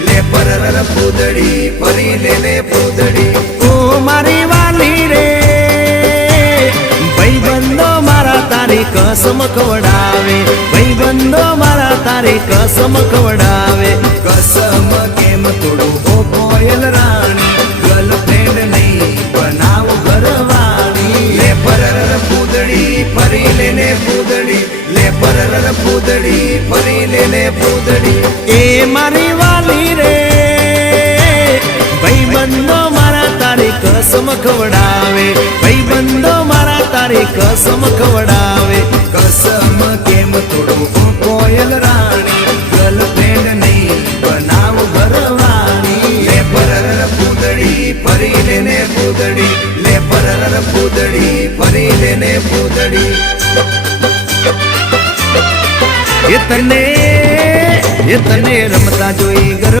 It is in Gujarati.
લે પરર પૂદડી ફરી લે પૂદડી ઓ મારી વાલી રે ભાઈબંધો મારા તારી કસમ ખવડાવે ભાઈબંધો મારા તારી કસમ ખવડાવે કસમ કેમ તોડું ઓ કોયલ રાણી ગર્લફ્રેન્ડ નહીં બનાવ ઘરવાળી લે પરર પૂદડી ફરી લે પૂદડી લે પરર પૂદડી ફરી લે પૂદડી એ મારી વાલી રે ભાઈબંધો મારા તારી કસમ ખવડાવે ભાઈબંધો મારા તારી કસમ ખવડાવે કસમ કેમ તોડું ઓ કોયલ રાણી ગર્લફ્રેન્ડ નહીં બનાવ ઘરવાળી લે પરર પૂદડી ફરી લે પૂદડી લે પરર પૂદડી ફરી લે પૂદડી એ તને રમતા જોઈ